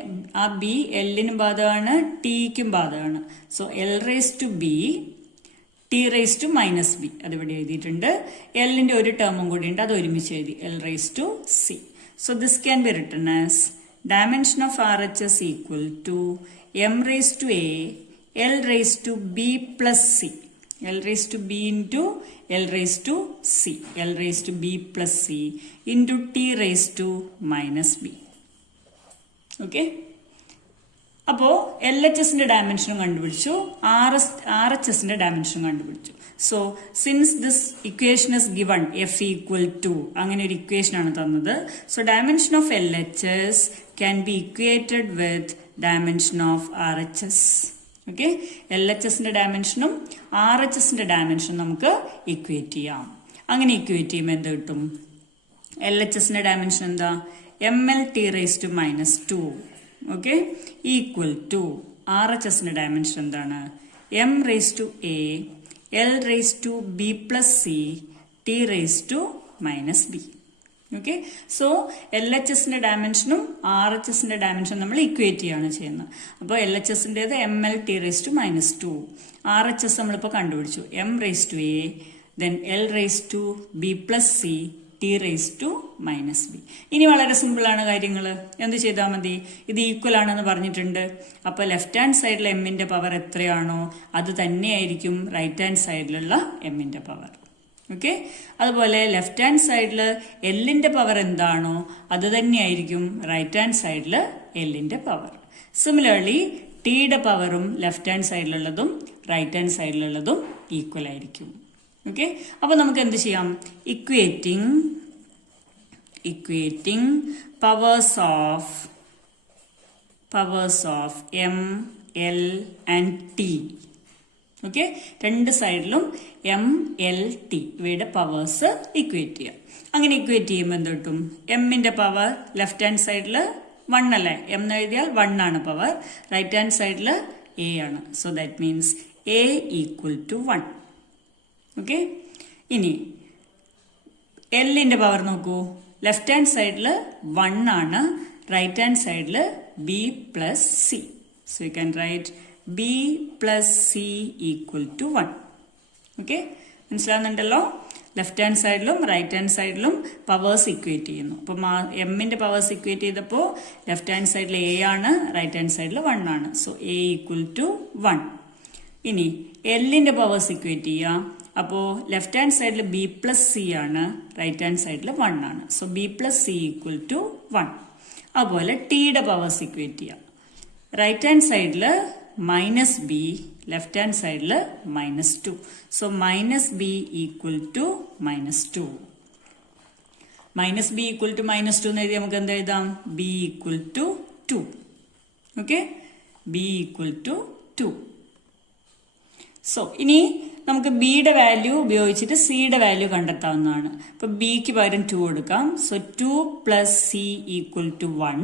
ആ b എല്ലിനും ബാധകമാണ്, ടിക്കും ബാധകമാണ്. So l raised to b, t raised to -b അതിവിടെ എഴുതിയിട്ടുണ്ട്. എല്ലിന്റെ ഒരു ടേമും കൂടി ഉണ്ട്, അത് ഒരുമിച്ച് എഴുതി, l raised to c. So this can be written as dimension of RHS equal to m raised to a, l raised to b plus c. L raised to b into L raised to c. L raised to b plus c into t raised to -b. Okay. അപ്പോൾ LHSന്റെ ഡയമെൻഷനും കണ്ടുപിടിച്ചു, RHSന്റെ ഡയമെൻഷനും കണ്ടുപിടിച്ചു. So since this equation is given f equal to, അങ്ങനെ ഒരു ഇക്വേഷൻ ആണ് തന്നത്. So dimension of LHS can be equated with dimension of RHS. Okay, LHSന്റെ ഡയമെൻഷനും RHSന്റെ ഡയമെൻഷനും നമുക്ക് ഇക്വേറ്റ് ചെയ്യാം. അങ്ങനെ ഇക്വേറ്റ് ചെയ്യുമ്പോൾ എന്ത് കിട്ടും? LHSന്റെ ഡയമെൻഷൻ എന്താ? ml t raised to -2. Okay, equal to RHSന്റെ ഡയമെൻഷൻ എന്താണ്? m raised to a, l raised to b plus c, t raised to -b. Okay, so LHSന്റെ ഡയമെൻഷനും RHSന്റെ ഡയമെൻഷനും നമ്മൾ ഇക്വേറ്റ് ചെയ്യാണ് ചെയ്യുന്നത്. അപ്പോൾ LHSന്റേത് ml t raised to -2, RHS നമ്മളിപ്പോൾ കണ്ടുപിടിച്ചു m raised to a, then l raised to b plus c, t raised to -b. ഇനി വളരെ സിമ്പിൾ ആണ് കാര്യങ്ങൾ. എന്ത് ചെയ്താൽ മതി? ഇത് ഈക്വൽ ആണെന്ന് പറഞ്ഞിട്ടുണ്ട്. അപ്പോൾ ലെഫ്റ്റ് ഹാൻഡ് സൈഡിലെ എമ്മിന്റെ പവർ എത്രയാണോ അത് തന്നെയായിരിക്കും റൈറ്റ് ഹാൻഡ് സൈഡിലുള്ള എമ്മിന്റെ പവർ. ഓക്കെ, അതുപോലെ ലെഫ്റ്റ് ഹാൻഡ് സൈഡിൽ എല്ലിന്റെ പവർ എന്താണോ അത് തന്നെയായിരിക്കും റൈറ്റ് ഹാൻഡ് സൈഡിൽ എല്ലിന്റെ പവർ. സിമിലർലി ടിയുടെ പവറും ലെഫ്റ്റ് ഹാൻഡ് സൈഡിലുള്ളതും റൈറ്റ് ഹാൻഡ് സൈഡിലുള്ളതും ഈക്വൽ ആയിരിക്കും. ഓക്കെ, അപ്പൊ നമുക്ക് എന്ത് ചെയ്യാം? Equating powers of M, L and T. Okay, രണ്ട് സൈഡിലും എം, എൽ, ടി ഇവയുടെ പവേഴ്സ് ഇക്വേറ്റ് ചെയ്യാം. അങ്ങനെ ഇക്വേറ്റ് ചെയ്യുമ്പോൾ എന്ത് കിട്ടും? എമ്മിന്റെ പവർ ലെഫ്റ്റ് ഹാൻഡ് സൈഡിൽ 1 അല്ലേ? എം എന്ന് എഴുതിയാൽ 1 ആണ് പവർ, റൈറ്റ് ഹാൻഡ് സൈഡിൽ എ ആണ്. So that means A equal to 1. Okay, ഇനി എല്ലിന്റെ പവർ നോക്കൂ. ലെഫ്റ്റ് ഹാൻഡ് സൈഡിൽ 1 ആണ്, റൈറ്റ് ഹാൻഡ് സൈഡിൽ B plus C. So you can write B plus C equal to 1. Okay, മനസ്സിലാവുന്നുണ്ടല്ലോ? ലെഫ്റ്റ് ഹാൻഡ് സൈഡിലും റൈറ്റ് ഹാൻഡ് സൈഡിലും പവേഴ്സ് ഇക്വേറ്റ് ചെയ്യുന്നു. അപ്പോൾ എമ്മിന്റെ പവേഴ്സ് ഇക്വേറ്റ് ചെയ്തപ്പോൾ ലെഫ്റ്റ് ഹാൻഡ് സൈഡിൽ എ ആണ്, റൈറ്റ് ഹാൻഡ് സൈഡിൽ 1 ആണ്. So A equal to 1. ഇനി എല്ലിന്റെ പവേഴ്സ് ഇക്വേറ്റ് ചെയ്യാം. അപ്പോൾ ലെഫ്റ്റ് ഹാൻഡ് സൈഡിൽ ബി പ്ലസ് സി ആണ്, റൈറ്റ് ഹാൻഡ് സൈഡിൽ 1 ആണ്. So B plus C equal to 1. അതുപോലെ ടിയുടെ പവേഴ്സ് ഇക്വേറ്റ് ചെയ്യാം. റൈറ്റ് ഹാൻഡ് സൈഡിൽ -b, ലെഫ്റ്റ് ഹാൻഡ് സൈഡിൽ -2. So -b equal to -2. Minus B equal to minus 2 എന്ന് എഴുതി നമുക്ക് എന്താ എഴുതാം? B equal to 2. Okay, B equal to 2. So ഇനി നമുക്ക് ബിയുടെ വാല്യൂ ഉപയോഗിച്ചിട്ട് സിയുടെ വാല്യൂ കണ്ടെത്താവുന്നതാണ്. അപ്പൊ ബിക്ക് പകരം 2 കൊടുക്കാം. So 2 plus C equal to 1.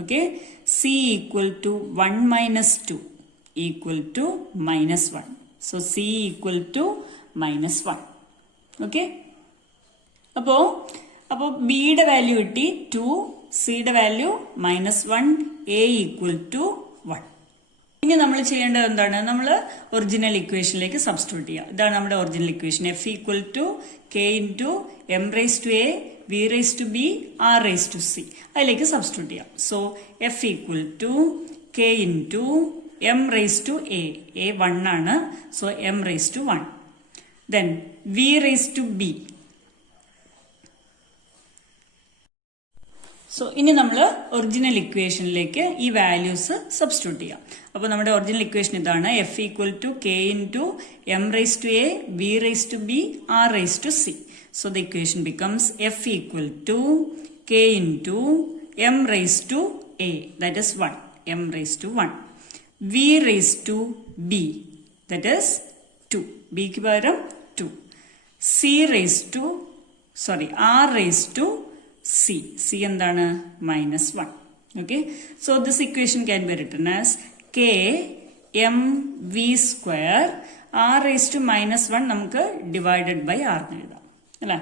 Okay, C equal to 1 minus 2 equal to minus 1. So C equal to minus 1. Okay, അപ്പോ ബിയുടെ വാല്യൂ കിട്ടി 2, സിയുടെ value minus 1, A equal to 1. ഇനി നമ്മൾ ചെയ്യേണ്ടത് എന്താണ്? നമ്മൾ ഒറിജിനൽ ഇക്വേഷനിലേക്ക് സബ്സ്റ്റിറ്റ്യൂട്ട് ചെയ്യുക. ഇതാണ് നമ്മുടെ original equation. F equal to K into M rise to A V rise to B R rise to C. അതിലേക്ക് സബ്സ്റ്റിറ്റ്യൂട്ട് ചെയ്യാം. So F equal to K into M rise to A 1 ആണ്. So M rise to 1. Then V rise to B. So ഇനി നമ്മൾ original ഇക്വേഷനിലേക്ക് ഈ values substitute ചെയ്യാം. അപ്പോൾ നമ്മുടെ original equation ഇതാണ്. F equal to K into M rise to A V rise to B R rise to C. So the equation becomes F equal to K into M rise to A, that is 1, M rise to 1, V rise to B, that is 2, ബിക്ക് പകരം 2, C rise to R rise to C. C എന്താണ്? Minus 1. Okay, so this equation can be written as k m v square r rise to minus 1 നമുക്ക് divided by r എന്ന് എഴുതാം അല്ലെ.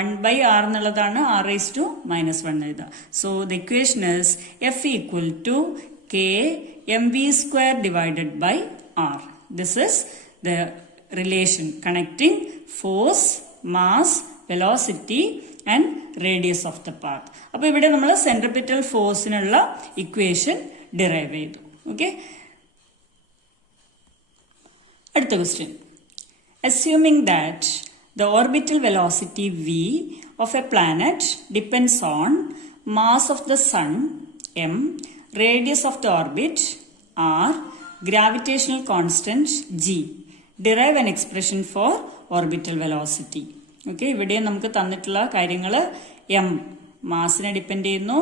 1 by r എന്നുള്ളതാണ് r rise to minus 1 എഴുതാം. So the equation is F equal to k m v square divided by r. This is the relation connecting force, mass, velocity and radius of the path. അപ്പൊ ഇവിടെ നമ്മൾ centripetal ഫോഴ്സിനുള്ള equation derive ചെയ്തു. Okay, അടുത്ത question. Assuming that the orbital velocity v of a planet depends on mass of the sun m, radius of the orbit r, gravitational constant g. Derive an expression for orbital velocity. Okay, ഇവിടെ നമുക്ക് തന്നിട്ടുള്ള കാര്യങ്ങൾ M മാസിനെ depend ചെയ്യുന്നു,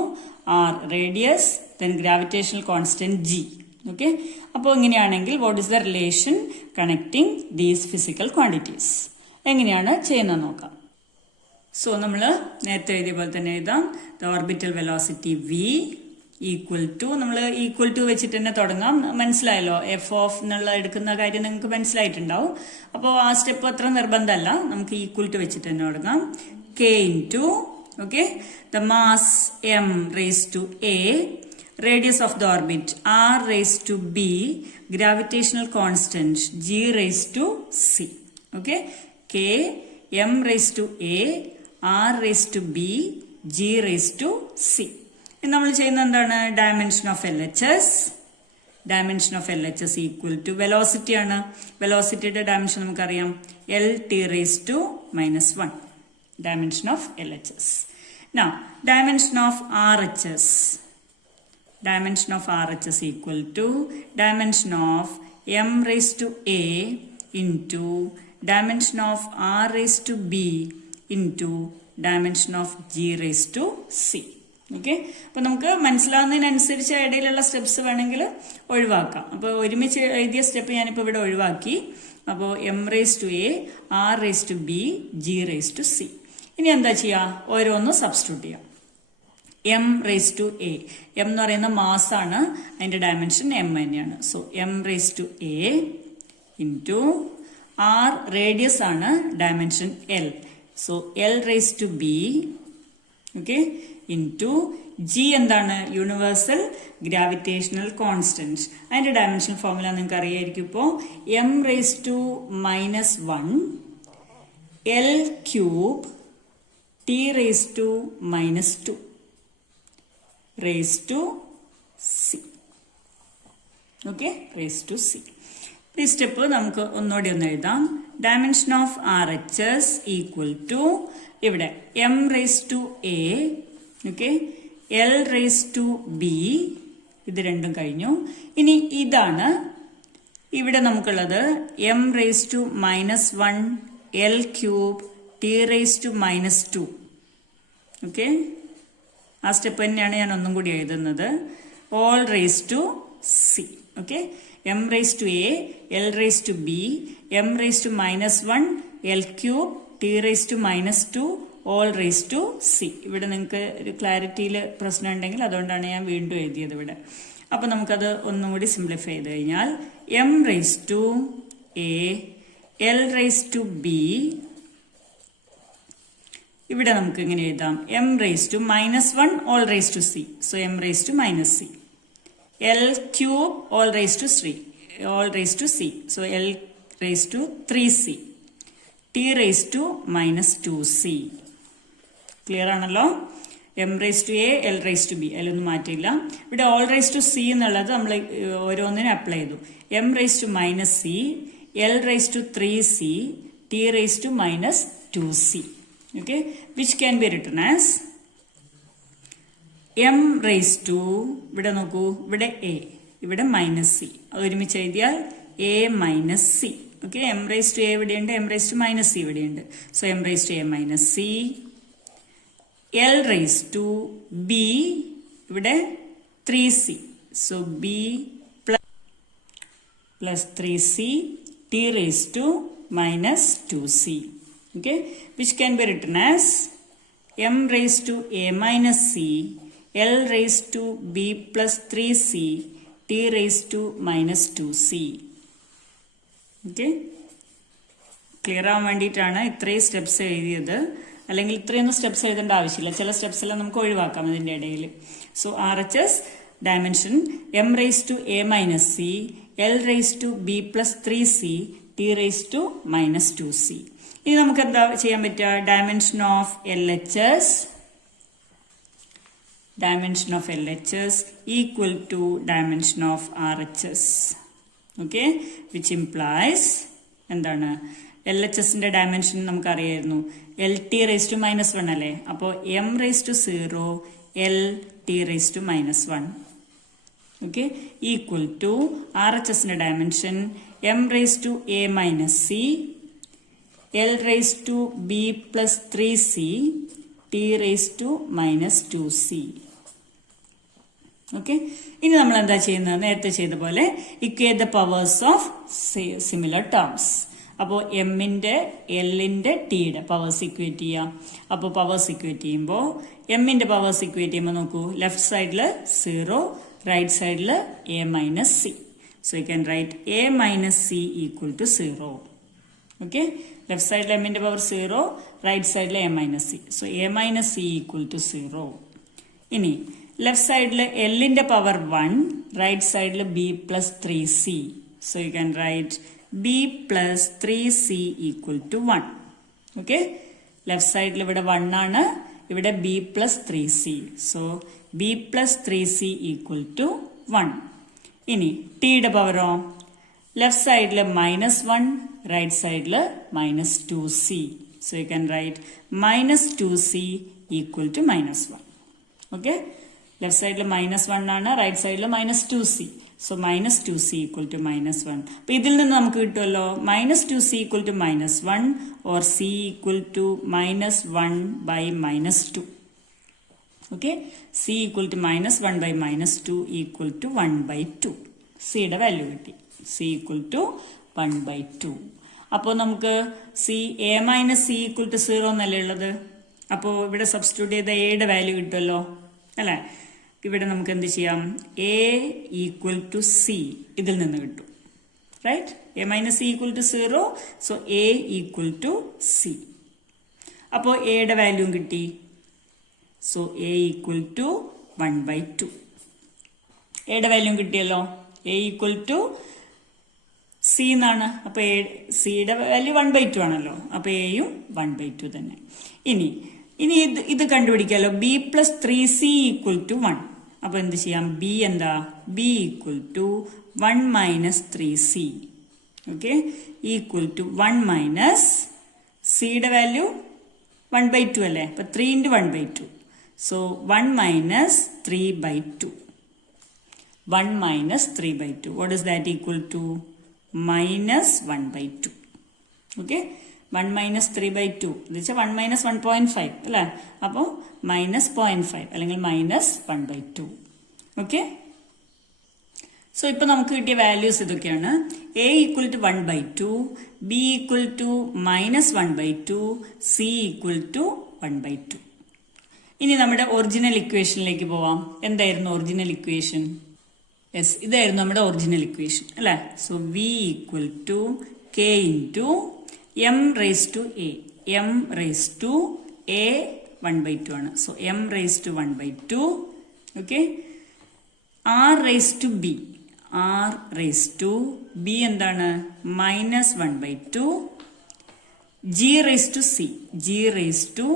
R radius, then gravitational constant G. Okay, അപ്പോൾ ഇങ്ങനെയാണെങ്കിൽ what is the relation connecting these physical quantities? എങ്ങനെയാണ് ചെയ്യുന്നത് നോക്കാം. സോ നമ്മൾ നേരത്തെ എഴുതിയ പോലെ തന്നെ എഴുതാം. The orbital velocity V equal to, നമ്മൾ ഈക്വൽ ടു വെച്ചിട്ട് തന്നെ തുടങ്ങാം. മനസ്സിലായല്ലോ, എഫ് ഓഫ് എന്നുള്ള എടുക്കുന്ന കാര്യം നിങ്ങൾക്ക് മനസ്സിലായിട്ടുണ്ടാവും. അപ്പോൾ ആ സ്റ്റെപ്പ് അത്ര നിർബന്ധമല്ല, നമുക്ക് ഈക്വൽ ടു വെച്ചിട്ട് തന്നെ തുടങ്ങാം. K into, okay, the mass M raise to A, radius of the orbit R raise to B, gravitational constant G raise to C. Okay, K M raise to A, R raise to B, G raise to C. നമ്മൾ ചെയ്യുന്നത് എന്താണ്? Dimension of L H S. Dimension of L H S equal to velocity ആണ്. വെലോസിറ്റിയുടെ dimension നമുക്കറിയാം, L T raise to minus 1, dimension of L H S. Now dimension of R H S. Dimension of RHS equal to dimension of m raised to a into dimension of r raised to b into dimension of g raised to c. Okay, അപ്പൊ നമുക്ക് മനസ്സിലാവുന്നതിനനുസരിച്ച് ഇടയിലുള്ള steps വേണമെങ്കിൽ ഒഴിവാക്കാം. അപ്പോൾ ഒരുമിച്ച് എഴുതിയ step ഞാനിപ്പോൾ ഇവിടെ ഒഴിവാക്കി. അപ്പോൾ M raise to A, R raise to B, G raise to C. ഇനി എന്താ ചെയ്യുക? ഓരോന്നും സബ്സ്റ്റിറ്റ്യൂട്ട് ചെയ്യാം. M raise to A, M എന്ന് പറയുന്ന മാസ് ആണ്, അതിന്റെ ഡയമെൻഷൻ എം തന്നെയാണ്. So M raise to A into R radius ആണ്, dimension L. So L raise to B, okay, into G എന്താണ്? Universal gravitational constant. അതിന്റെ ഡയമെൻഷൻ ഫോർമുല നിങ്ങൾക്ക് അറിയായിരിക്കും. ഇപ്പോൾ M raise to minus 1 L cube T raise to minus 2 raised to c. Okay, raised to c. ഈ step നമുക്ക് ഒന്നുകൂടി ഒന്ന് എഴുതാം. Dimension of R H S equal to ഇവിടെ M raise to A, okay, L raise to B, ഇത് രണ്ടും കഴിഞ്ഞു. ഇനി ഇതാണ് ഇവിടെ നമുക്കുള്ളത്, M raise to minus 1 L cube T raise to minus 2. Okay, ആ സ്റ്റെപ്പ് തന്നെയാണ് ഞാൻ ഒന്നും കൂടി എഴുതുന്നത്. All raise to C. Okay, M raise to A, L raise to B, M raise to -1, L cube, T raise to -2, all raise to C. ഇവിടെ നിങ്ങൾക്ക് ഒരു ക്ലാരിറ്റിയിൽ പ്രശ്നം ഉണ്ടെങ്കിൽ അതുകൊണ്ടാണ് ഞാൻ വീണ്ടും എഴുതിയത് ഇവിടെ. അപ്പം നമുക്കത് ഒന്നും കൂടി സിംപ്ലിഫൈ ചെയ്ത് കഴിഞ്ഞാൽ M raise to A, L raise to B, ഇവിടെ നമുക്ക് ഇങ്ങനെ എഴുതാം M raise to -1 all raise to C. So M raise to -c. L cube all raise to C. So L raise to 3c. T raise to -2c. Clear ആണല്ലോ? M raise to A, L raise to B, അതിലൊന്നും മാറ്റില്ല. ഇവിടെ all raise to C എന്നുള്ളത് നമ്മൾ ഓരോന്നിനും apply ചെയ്തു. M raise to -c, L raise to 3c, T raise to -2c. Okay, which can be written as m raised to, ഇവിടെ നോക്കൂ, ഇവിടെ a, ഇവിടെ -c, അത് ഒരുമിച്ച് എഴുതിയാൽ a - c. Okay, m raised to a ഇവിടെയുണ്ട്, m raised to -c ഇവിടെയുണ്ട്. So m raised to a - c. l raised to b, ഇവിടെ 3c. So b plus 3c, t raised to -2c. Okay, which can be written as m raised to a - c, l raised to b plus 3c, t raised to -2c. Okay, clear ആവാൻ വേണ്ടിയിട്ടാണ് ഇത്രയും steps എഴുതിയത്. അല്ലെങ്കിൽ ഇത്രയൊന്നും steps എഴുതേണ്ട ആവശ്യമില്ല, ചില steps എല്ലാം നമുക്ക് ഒഴിവാക്കാം ഇതിൻ്റെ ഇടയിൽ. So RHS dimension m raised to a - c, l raised to b plus 3c, t raised to -2c. ഇനി നമുക്ക് എന്താ ചെയ്യാൻ പറ്റുക? Dimension of LHS equal to dimension of RHS. Okay, which implies എന്താണ്? LHSന്റെ ഡയമെൻഷൻ നമുക്കറിയായിരുന്നു, LT റേസ് ടു -1 അല്ലേ? അപ്പോൾ m raise to 0, LT raise to -1. Okay, equal to RHSന്റെ dimension m raise to a - c, l raised to b plus 3c, t raised to -2c. Okay, ഇനി നമ്മൾ എന്താ ചെയ്യുന്നത്? നേരത്തെ ചെയ്ത പോലെ equate the powers of similar terms. അപ്പോൾ എമ്മിൻ്റെ, എല്ലിൻ്റെ, ടിയുടെ പവേഴ്സ് ഇക്വേറ്റ് ചെയ്യാം. അപ്പോൾ പവേഴ്സ് ഇക്വേറ്റ് ചെയ്യുമ്പോൾ എമ്മിൻ്റെ പവേഴ്സ് ഇക്വേറ്റ് ചെയ്യുമ്പോൾ നോക്കൂ, ലെഫ്റ്റ് സൈഡിൽ 0, റൈറ്റ് സൈഡിൽ a - c. So you can write a - c equal to 0. Okay, left സൈഡിൽ എമ്മിൻ്റെ പവർ 0, റൈറ്റ് സൈഡിൽ a - c. So a - c equal to 0. ഇനി ലെഫ്റ്റ് സൈഡിൽ എല്ലിൻ്റെ പവർ 1, റൈറ്റ് സൈഡിൽ b plus 3c. So you can write b plus 3c equal to 1. Okay, left സൈഡിൽ ഇവിടെ 1 ആണ്, ഇവിടെ b plus 3c. So b plus 3c equal to 1. ഇനി ടിയുടെ പവറോ? ലെഫ്റ്റ് സൈഡിൽ -1, right side -2c. So you can write -2c equal to -1. Okay, left side -1 ആണ്, right side -2c. So -2c equal to -1. അപ്പോൾ ഇതിൽ നിന്ന് നമുക്ക് കിട്ടുമല്ലോ -2c equal to -1 or c equal to -1 by -2. Okay, c equal to -1 by -2 equal to 1 by 2. c യുടെ value കിട്ടി, c equal to 1 by 2. അപ്പോൾ നമുക്ക് a - c equal to 0 എന്നല്ലേ ഉള്ളത്. അപ്പോൾ ഇവിടെ സബ്സ്റ്റിറ്റ്യൂട്ട് ചെയ്ത എയുടെ വാല്യൂ കിട്ടുമല്ലോ അല്ലേ. ഇവിടെ നമുക്ക് എന്ത് ചെയ്യാം? a ഈക്വൽ ടു c ഇതിൽ നിന്ന് കിട്ടും, right? a - c equal to 0. So a equal to c. അപ്പോൾ എയുടെ വാല്യൂ കിട്ടി. So a equal to 1 by 2. എയുടെ വാല്യൂ കിട്ടിയല്ലോ, a ഈക്വൽ ടു c എന്നാണ്. അപ്പോൾ സിയുടെ വാല്യൂ 1 by 2 ആണല്ലോ, അപ്പോൾ എയും 1 by 2 തന്നെ. ഇനി ഇത് കണ്ടുപിടിക്കാമല്ലോ, b plus 3c equal to 1. അപ്പോൾ എന്ത് ചെയ്യാം? b എന്താ? b equal to 1 minus 3c. Okay, equal to 1 minus സിയുടെ വാല്യൂ 1 by 2 അല്ലേ, അപ്പോൾ 3 into 1 by 2. So 1 minus 3 by 2. 1 minus 3 by 2. What is that equal to? -1 by 2. Okay, 1 minus 3/2 എന്ന് വെച്ചാൽ 1 minus 1.5 അല്ലേ? അപ്പോൾ മൈനസ് 0.5 അല്ലെങ്കിൽ മൈനസ് 1/2. ഓക്കെ, സോ ഇപ്പൊ നമുക്ക് കിട്ടിയ വാല്യൂസ് ഇതൊക്കെയാണ്. a equal to 1/2, b equal to minus 1/2, c equal to 1/2. ഇനി നമ്മുടെ ഒറിജിനൽ ഇക്വേഷനിലേക്ക് പോവാം. എന്തായിരുന്നു ഒറിജിനൽ ഇക്വേഷൻ? യെസ്, ഇതായിരുന്നു നമ്മുടെ ഒറിജിനൽ ഇക്വേഷൻ അല്ലേ? So v equal to k into m raise to a. m raise to a 1/2 ആണ്. So m raise to 1/2. Okay, r raise to b. r raise to b എന്താണ്? Minus 1/2. g raise to c. g raise to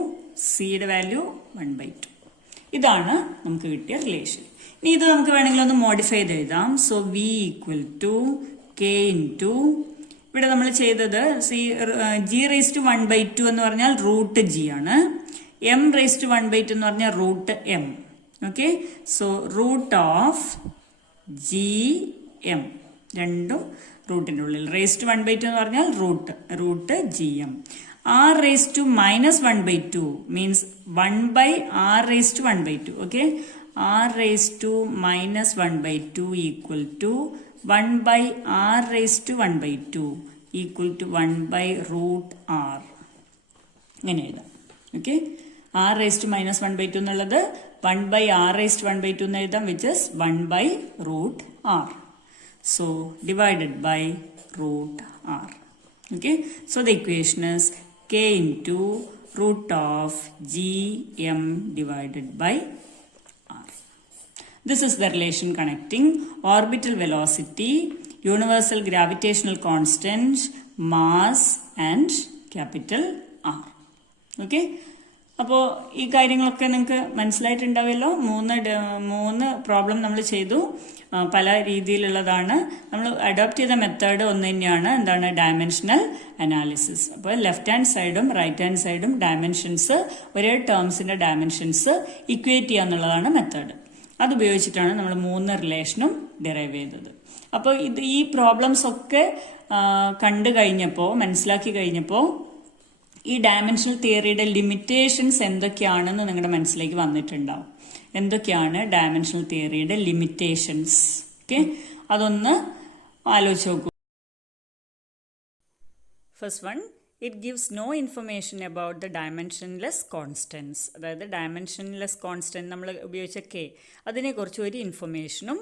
സിയുടെ value 1/2. ഇതാണ് നമുക്ക് കിട്ടിയ relation. ഇനി ഇത് നമുക്ക് വേണമെങ്കിൽ ഒന്ന് മോഡിഫൈ ചെയ്ത് എഴുതാം. So v equal to k into, ഇവിടെ നമ്മൾ ചെയ്തത് g റേസ് ടു 1/2 എന്ന് പറഞ്ഞാൽ റൂട്ട് g ആണ്. m റേസ് ടു 1/2 എന്ന് പറഞ്ഞാൽ root m. Okay, so root of gm, രണ്ടും റൂട്ടിൻ്റെ ഉള്ളിൽ. റേസ് ടു 1/2 എന്ന് പറഞ്ഞാൽ root gm. r raise to minus 1/2 means 1/r raise to 1/2. Okay, r raise to minus 1/2 equal to 1/r raise to 1/2 equal to 1/√r. ഇങ്ങനെ എഴുതാം. Okay, r raise to minus 1/2 എന്നുള്ളത് 1/r raise to 1/2 എന്ന് എഴുതാം, which is 1/√r. So divided by √r. Okay, so the equation is k into root of gm divided by r. This is the relation connecting orbital velocity, universal gravitational constant, mass and capital R. Okay, അപ്പോൾ ഈ കാര്യങ്ങളൊക്കെ നിങ്ങൾക്ക് മനസ്സിലായിട്ടുണ്ടാവുമല്ലോ. മൂന്ന് problem നമ്മൾ ചെയ്തു. പല രീതിയിലുള്ളതാണ്. നമ്മൾ അഡോപ്റ്റ് ചെയ്ത മെത്തേഡ് ഒന്ന് തന്നെയാണ്. എന്താണ്? Dimensional analysis. അപ്പോൾ ലെഫ്റ്റ് ഹാൻഡ് സൈഡും റൈറ്റ് ഹാൻഡ് സൈഡും ഡയമെൻഷൻസ്, ഒരേ ടേംസിന്റെ ഡയമെൻഷൻസ് ഇക്വേറ്റ് ചെയ്യുക എന്നുള്ളതാണ് മെത്തേഡ്. അതുപയോഗിച്ചിട്ടാണ് നമ്മൾ 3 റിലേഷനും ഡിറൈവ് ചെയ്തത്. അപ്പോൾ ഈ പ്രോബ്ലംസ് ഒക്കെ കണ്ടു കഴിഞ്ഞപ്പോൾ, മനസ്സിലാക്കി കഴിഞ്ഞപ്പോൾ ഈ ഡയമെൻഷണൽ തിയറിയുടെ ലിമിറ്റേഷൻസ് എന്തൊക്കെയാണെന്ന് നിങ്ങളുടെ മനസ്സിലേക്ക് വന്നിട്ടുണ്ടാവും. എന്തൊക്കെയാണ് ഡയമെൻഷണൽ തിയറിയുടെ ലിമിറ്റേഷൻസ്? ഓക്കെ, അതൊന്ന് ആലോചിച്ച് നോക്കൂ. First one, it gives no information about the dimensionless constants. അതായത് ഡയമെൻഷൻലെസ് കോൺസ്റ്റൻറ്റ് നമ്മൾ ഉപയോഗിച്ച കെ, അതിനെക്കുറിച്ച് ഒരു ഇൻഫർമേഷനും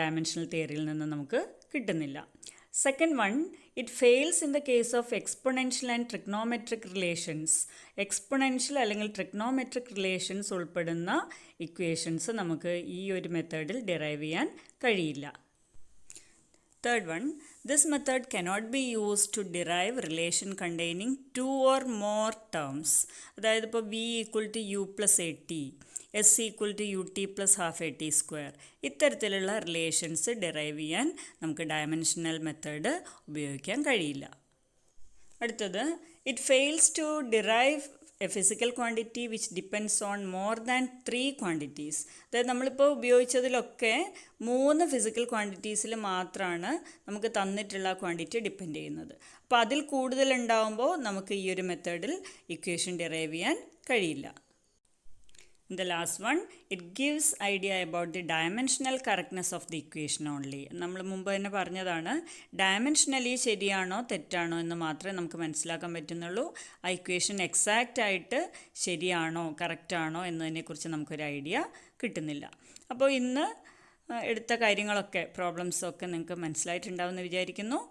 ഡയമെൻഷണൽ തിയറിയിൽ നിന്ന് നമുക്ക് കിട്ടുന്നില്ല. Second one, it fails in the case of exponential and trigonometric relations. Exponential അല്ലെങ്കിൽ trigonometric relations ഉൾപ്പെടുന്ന ഇക്വേഷൻസ് നമുക്ക് ഈ ഒരു മെത്തേഡിൽ ഡിറൈവ് ചെയ്യാൻ കഴിയില്ല. Third one, this method cannot be used to derive relation containing 2 or more terms. അതായത് ഇപ്പോൾ v equal to u plus at, s equal to ut plus half at square, ഇത്തരത്തിലുള്ള റിലേഷൻസ് ഡിറൈവ് ചെയ്യാൻ നമുക്ക് dimensional method ഉപയോഗിക്കാൻ കഴിയില്ല. അടുത്തത്, it fails to derive a physical quantity which depends on more than 3 quantities. അതായത് നമ്മളിപ്പോൾ ഉപയോഗിച്ചതിലൊക്കെ 3 physical ക്വാണ്ടിറ്റീസിൽ മാത്രമാണ് നമുക്ക് തന്നിട്ടുള്ള ക്വാണ്ടിറ്റി ഡിപ്പെൻഡ് ചെയ്യുന്നത്. അപ്പോൾ അതിൽ കൂടുതൽ ഉണ്ടാകുമ്പോൾ നമുക്ക് ഈ ഒരു മെത്തേഡിൽ ഇക്വേഷൻ ഡിറൈവ് ചെയ്യാൻ കഴിയില്ല. The last one, it gives idea about the dimensional correctness of the equation only. നമ്മൾ മുമ്പ് തന്നെ പറഞ്ഞതാണ്, ഡയമെൻഷനലി ശരിയാണോ തെറ്റാണോ എന്ന് മാത്രമേ നമുക്ക് മനസ്സിലാക്കാൻ പറ്റുന്നുള്ളൂ. ആ ഇക്വേഷൻ എക്സാക്റ്റ് ആയിട്ട് ശരിയാണോ കറക്റ്റാണോ എന്നതിനെക്കുറിച്ച് നമുക്കൊരു ഐഡിയ കിട്ടുന്നില്ല. അപ്പോൾ ഇന്ന് എടുത്ത കാര്യങ്ങളൊക്കെ, പ്രോബ്ലംസൊക്കെ നിങ്ങൾക്ക് മനസ്സിലായിട്ടുണ്ടാവുമെന്ന് വിചാരിക്കുന്നു.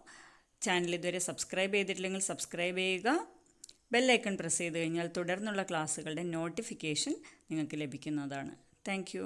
ചാനൽ ഇതുവരെ സബ്സ്ക്രൈബ് ചെയ്തിട്ടില്ലെങ്കിൽ സബ്സ്ക്രൈബ് ചെയ്യുക. ബെല്ലൈക്കൺ പ്രസ് ചെയ്ത് കഴിഞ്ഞാൽ തുടർന്നുള്ള ക്ലാസ്സുകളുടെ നോട്ടിഫിക്കേഷൻ നിങ്ങൾക്ക് ലഭിക്കുന്നതാണ്. Thank you.